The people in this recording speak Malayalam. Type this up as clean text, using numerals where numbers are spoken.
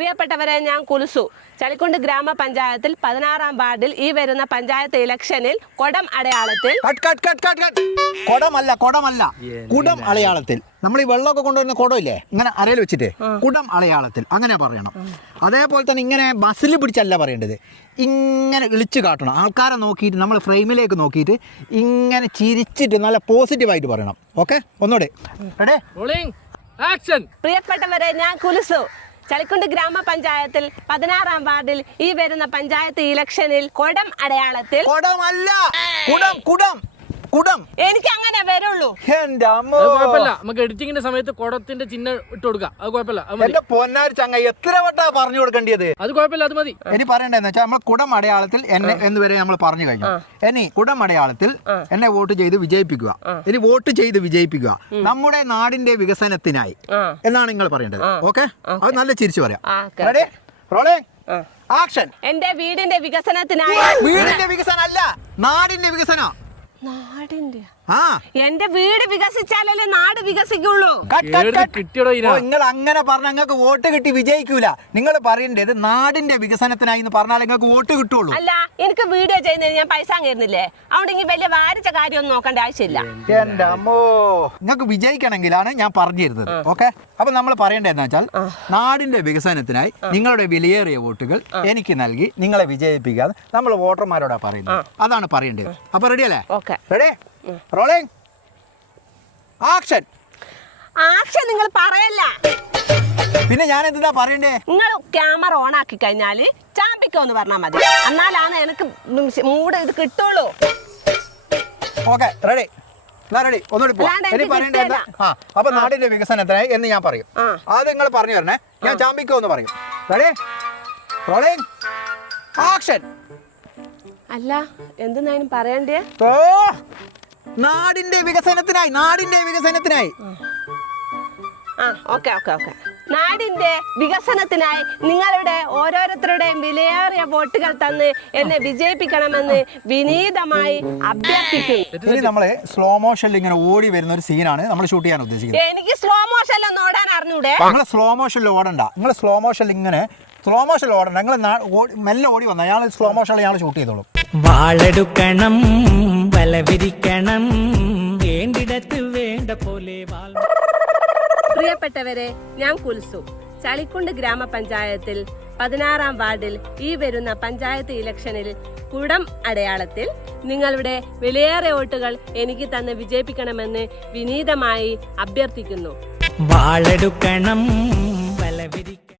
പ്രിയപ്പെട്ടവരെ, ഞാൻ കുലുസു. ചളിക്കുണ്ട് ഗ്രാമപഞ്ചായത്തിൽ 16-ാം വാർഡിൽ ഈ വരുന്ന പഞ്ചായത്ത് ഇലക്ഷനിൽ കൊടം അടയാളത്തിൽ കൊടമല്ല കുടം അടയാളത്തിൽ നമ്മൾ ഈ വെള്ളമൊക്കെ കൊണ്ടുവരുന്ന കുടമില്ലേ, ഇങ്ങനെ അരയിൽ വെച്ചിട്ട് കുടം അടയാളത്തിൽ അങ്ങനെ പറയണം. അതേപോലെ തന്നെ ഇങ്ങനെ ബസ്സിൽ പിടിച്ചല്ല പറയേണ്ടത്, ഇങ്ങനെ ഇളിച്ച് കാട്ടണം. ആൾക്കാരെ നോക്കിയിട്ട് നമ്മൾ ഫ്രെയിമിലേക്ക് നോക്കിയിട്ട് ഇങ്ങനെ ചിരിച്ചിട്ട് നല്ല പോസിറ്റീവായിട്ട് പറയണം. ഓക്കെ, ഒന്നുകൂടെ റെഡി, റോളിംഗ് ആക്ഷൻ. പ്രിയപ്പെട്ടവരെ, ഞാൻ കുലുസു. ചളിക്കുണ്ട് ഗ്രാമപഞ്ചായത്തിൽ 16-ാം വാർഡിൽ ഈ വരുന്ന പഞ്ചായത്ത് ഇലക്ഷനിൽ കൊടം അടയാളത്തിൽ കുടമല്ല കുടം എനിക്ക് അങ്ങനെ വരുള്ളൂ. എന്റെ അമ്മ, കുഴപ്പമില്ല, നമുക്ക് എഡിറ്റിംഗിന്റെ സമയത്ത് കുടത്തിന്റെ ചിഹ്നം ഇട്ട് കൊടുക്കാം. അത് കുഴപ്പമില്ല, എന്റെ പൊന്നാരി ചങ്ങ എത്ര വട്ടാ പറഞ്ഞു കൊടുക്കേണ്ടത്? അത് കുഴപ്പമില്ല, അത് മതി. ഇനി പറയണ്ടെന്ന് വെച്ചാൽ നമ്മൾ കുടം അടയാളത്തിൽ എന്നെ എന്നുവരെ നമ്മൾ പറഞ്ഞു കഴിഞ്ഞു. ഇനി കുടം അടയാളത്തിൽ എന്നെ വോട്ട് ചെയ്ത് വിജയിപ്പിക്കുക. ഇനി വോട്ട് ചെയ്ത് വിജയിപ്പിക്കുക നമ്മുടെ നാടിന്റെ വികസനത്തിനായി എന്നാണ് നിങ്ങൾ പറയേണ്ടത്. ഓക്കെ, അത് നല്ല ചിരിച്ചു പറയാം. Ready, rolling action. എന്റെ വീടിന്റെ വികസനത്തിനായി. വീടിന്റെ വികസനം അല്ല, നാടിന്റെ വികസനം. നാടിന്റെ ആ, എന്റെ വീട് വികസിച്ചാലല്ലേ നാട് വികസിക്കുള്ളൂ. കിട്ടിയടോ നിങ്ങൾ അങ്ങനെ പറഞ്ഞ നിങ്ങൾക്ക് വോട്ട് കിട്ടി വിജയിക്കൂല. നിങ്ങൾ പറയേണ്ടത് നാടിന്റെ വികസനത്തിനായി എന്ന് പറഞ്ഞാൽ നിങ്ങൾക്ക് വോട്ട് കിട്ടുള്ളൂ. അല്ല, എനിക്ക് വീഡിയോ ചെയ്യുന്നതിന് ഞാൻ പൈസ കയറുന്നില്ലേ, അതുകൊണ്ട് ഇനി വലിയ വാരിച്ച കാര്യമൊന്നും നോക്കേണ്ട ആവശ്യമില്ല. എന്റെ അമ്മോ, നിങ്ങൾക്ക് വിജയിക്കണമെങ്കിലാണ് ഞാൻ പറഞ്ഞു തരുന്നത്. ഓക്കെ, അപ്പൊ നമ്മൾ പറയേണ്ടതെന്ന് വെച്ചാൽ നാടിന്റെ വികസനത്തിനായി നിങ്ങളുടെ വിലയേറിയ വോട്ടുകൾ എനിക്ക് നൽകി നിങ്ങളെ വിജയിപ്പിക്കാതെ നമ്മൾ വോട്ടർമാരോടാ പറയുന്നത്. അതാണ് പറയേണ്ടത്. അപ്പൊ റെഡി അല്ലേ? Okay, ready, rolling action. Action നിങ്ങൾ പറയല്ല. പിന്നെ ഞാൻ എന്താ പറയണ്ടേ? നിങ്ങൾ ക്യാമറ ഓൺ ആക്കി കഴിഞ്ഞാല് ചാമ്പിക്കോന്ന് പറഞ്ഞാൽ മതി, എന്നാലാണ് എനിക്ക് മൂഡ് ഇത് കിട്ടുള്ളൂ. ഓക്കെ, റെഡി, റെഡി, ഒന്നുകൂടി പോവാം. അല്ലാണ്ട് ഇനി എനിക്ക് പറയേണ്ടത് കിട്ടില്ല. അപ്പൊ നാടിന്റെ വികസനത്തിനായി എന്ന് ഞാൻ പറയും. അത് നിങ്ങൾ പറഞ്ഞു തരണേ. ഞാൻ ചാമ്പിക്കോ എന്ന് പറയും. Ready, rolling action. അല്ല, എന്തെന്നായാലും പറയണ്ടേ? ഓ, നാടിന്റെ വികസനത്തിനായി, നാടിന്റെ വികസനത്തിനായി. Okay okay okay. നാടിന്റെ വികസനത്തിനായി നിങ്ങളുടെ ഓരോരുത്തരുടെയും വിലയേറിയ വോട്ടുകൾ തന്ന് എന്നെ വിജയിപ്പിക്കണമെന്ന് വിനീതമായി അഭ്യർത്ഥിക്കുന്നു. ഇനി നമ്മള് സ്ലോ മോഷനിൽ ഇങ്ങനെ ഓടി വരുന്ന ഒരു സീനാണ് നമ്മൾ ഷൂട്ട് ചെയ്യാൻ ഉദ്ദേശിക്കുന്നത്. എനിക്ക് സ്ലോ മോഷനിലൊന്നും ഓടാൻ അറിഞ്ഞൂടെ? നിങ്ങൾ സ്ലോ മോഷനിൽ ഓടണ്ട. നിങ്ങൾ സ്ലോ മോഷനിൽ ഇങ്ങനെ ഓടണ്ട. നിങ്ങൾ മെല്ലെ ഓടി വന്ന അയാൾ സ്ലോ മോഷനിൽ ഞങ്ങൾ ഷൂട്ട് ചെയ്തോളും. വാളെടുക്കണം, വലവിരിക്കണം, വേണ്ടിടത്ത് വേണ്ട പോലെ. പ്രിയപ്പെട്ടവരെ, ഞാൻ കുൽസു. ചളിക്കുണ്ട് ഗ്രാമപഞ്ചായത്തിൽ 16-ാം വാർഡിൽ ഈ വരുന്ന പഞ്ചായത്ത് ഇലക്ഷനിൽ കുടം അടയാളത്തിൽ നിങ്ങളുടെ വിലയേറിയ വോട്ടുകൾ എനിക്ക് തന്ന് വിജയിപ്പിക്കണമെന്ന് വിനീതമായി അഭ്യർത്ഥിക്കുന്നു. വാളെടുക്കണം, വലവിരിക്കണം.